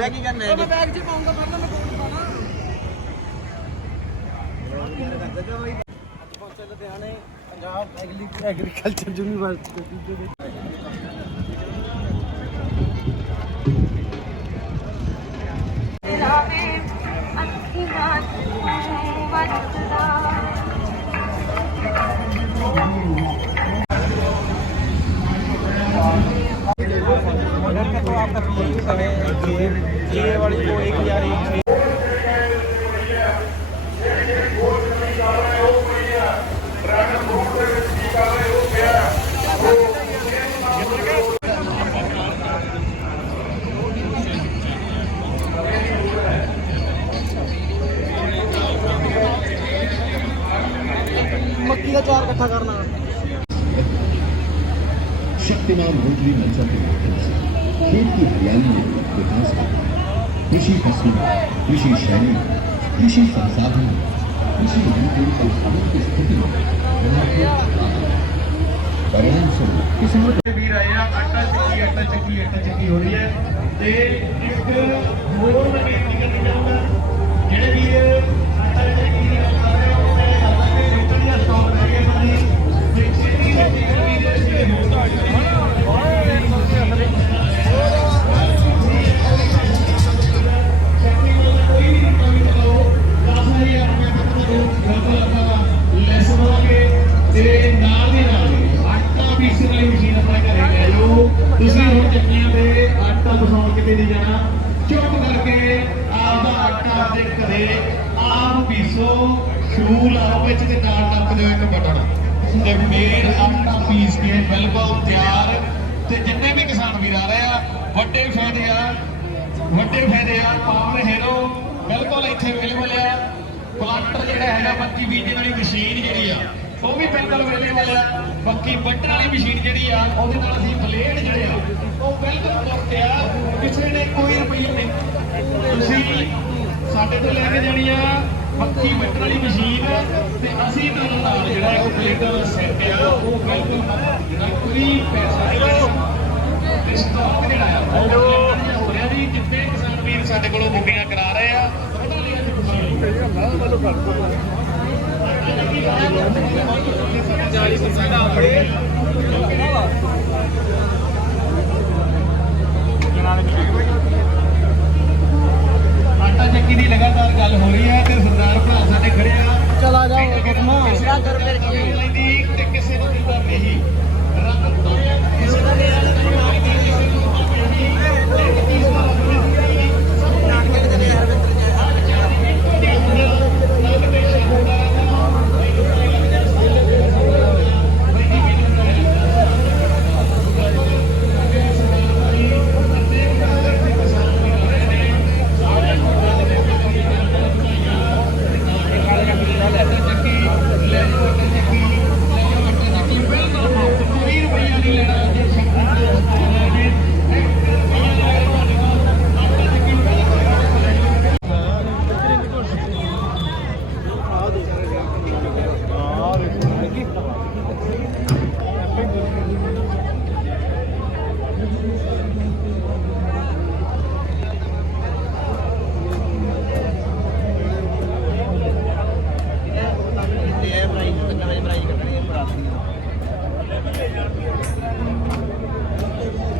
ਮੇਰਾ ਕੀ ਕਰਨਾ ਹੈ ਮੈਂ ਬੈਗ 'ਚ ਪਾਉਂਗਾ ਫੜਨਾ ਮੈਂ ਕੋਲ ਪਾਣਾ ਪਹੁੰਚੇ ਲੁਧਿਆਣੇ ਪੰਜਾਬ ਐਗਰੀਕਲਚਰ ਯੂਨੀਵਰਸਿਟੀ ਦੇ ਵਿੱਚ ਰਾਵੇ चार इकट्ठा करना। शक्तिमान रोटरी मंचा के माध्यम से खेत की हरियाली में विकास करना कृषि फसलों कृषि शैली कृषि संसाधन कृषि नीतियों का भारत की स्थिति में महत्वपूर्ण बदलाव आया। परिणाम स्वरूप किसानों को ਵੀਰ ਆਏ ਆ ਆਟਾ ਚੱਕੀ ਆਟਾ ਚੱਕੀ ਆਟਾ ਚੱਕੀ ਹੋ ਰਹੀ ਹੈ ਤੇ ਇੱਕ ਹੋਰ ਮੈਂ ਬੇਨਤੀ ਕਰਨੀ ਚਾਹੁੰਦਾ ਜਿਹੜੇ ਵੀਰ ਆਟਾ ਚੱਕੀ ਵਾਲੀ ਮਸ਼ੀਨ ਆਪਣੇ ਘਰੇ ਲੈ ਜਾਓ ਤੁਸੀਂ ਹੁਣ ਚੱਕੀਆਂ ਤੇ ਆਟਾ ਪਸਾਉਣ ਕਿਤੇ ਨਹੀਂ ਜਾਣਾ। ਚੁੱਪ ਕਰਕੇ ਆਪਦਾ ਆਟਾ ਆਪਣੇ ਘਰੇ ਆਪ ਪੀਸੋ। ਸ਼ੂ ਲਾਓ ਵਿੱਚ ਤੇ ਨਾਲ ਟੱਪ ਦਿਓ ਇੱਕ ਬਟਨ। ਤੇ ਫੇਰ ਆਟਾ ਪੀਸ ਕੇ ਬਿਲਕੁਲ ਤਿਆਰ। ਤੇ ਜਿੰਨੇ ਵੀ ਕਿਸਾਨ ਵੀਰ ਆ ਰਹੇ ਆ, ਵੱਡੇ ਫਾਇਦੇ ਆ, ਵੱਡੇ ਫਾਇਦੇ ਆ ਪਾਵਰ ਹੀਰੋ ਬਿਲਕੁਲ ਇੱਥੇ ਅਵੇਲੇਬਲ ਆ। ਪਲਾਂਟਰ ਜਿਹੜਾ ਹੈਗਾ ਬੱਤੀ ਬੀਜਣ ਵਾਲੀ ਮਸ਼ੀਨ ਜਿਹੜੀ ਆ ਉਹ ਵੀ ਬਿਲਕੁਲ ਅਵੇਲੇਬਲ ਆ। ਬਾਕੀ ਵੱਢਣ ਵਾਲੀ ਮਸ਼ੀਨ ਜਿਹੜੀ ਆ ਉਹਦੇ ਨਾਲ ਅਸੀਂ ਬਲੇਡ ਜਿਹੜੇ ਆ ਉਹ ਬਿਲਕੁਲ ਮੁਫਤ ਆ। ਕਿਸੇ ਨੇ ਕੋਈ ਰੁਪਈਆ ਨਹੀਂ। ਤੁਸੀਂ ਸਾਡੇ ਤੋਂ ਲੈ ਕੇ ਜਾਣੀ ਆ ਬੱਕੀ ਵੱਢਣ ਵਾਲੀ ਮਸ਼ੀਨ ਤੇ ਅਸੀਂ ਤੁਹਾਨੂੰ ਨਾਲ ਜਿਹੜਾ ਇੱਕ ਬਲੇਡਰ ਸੈੱਟ ਆ ਉਹ ਬਿਲਕੁਲ ਜਿਹੜਾ ਕੋਈ ਪੈਸਾ ਨਹੀਂ ਸਟਾਕ ਜਿਹੜਾ ਆ ਹੈਲੋ ਹੋ ਰਿਹਾ ਜੀ ਜਿੰਨੇ ਕਿਸਾਨ ਵੀਰ ਸਾਡੇ ਕੋਲੋਂ ਬੁਕਿੰਗਾਂ ਕਰਾ ਰਹੇ ਆ ਉਹਨਾਂ ਲਈ ਅੱਜ ਖੁਸ਼ੀ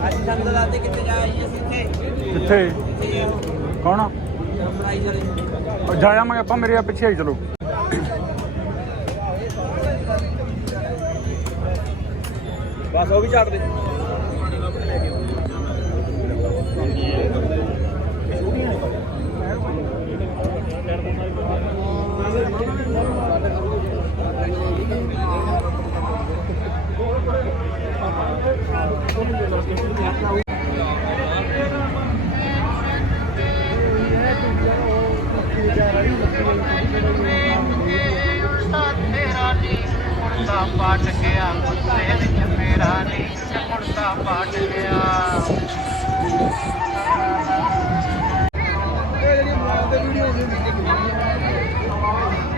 ਅੱਜ ਸਾਨੂੰ ਤਾਂ ਦੱਸਦੇ ਕਿੱਥੇ ਜਾ ਆਈਏ ਅਸੀਂ ਇੱਥੇ? ਕਿੱਥੇ? ਕੌਣ ਪ੍ਰਾਈਸ ਵਾਲੇ ਉਹ ਜਾ ਜਾਵਾਂਗੇ ਆਪਾਂ ਮੇਰੇ ਆ ਪਿੱਛੇ ਆਈ ਚਲੋ। ਬਸ ਉਹ ਵੀ ਛੱਡ ਦੇ ਮੁਰਦਾ ਪਾਟ ਗਿਆ ਗੁੱਸੇ ਵਿੱਚ ਮੇਰਾ ਨੀ ਮੁਰਦਾ ਪਾਟ ਗਿਆ ਇਹ ਜਿਹੜੀ ਮਾਂ ਦੇ ਵੀਡੀਓ ਹੁੰਦੀ ਹੈ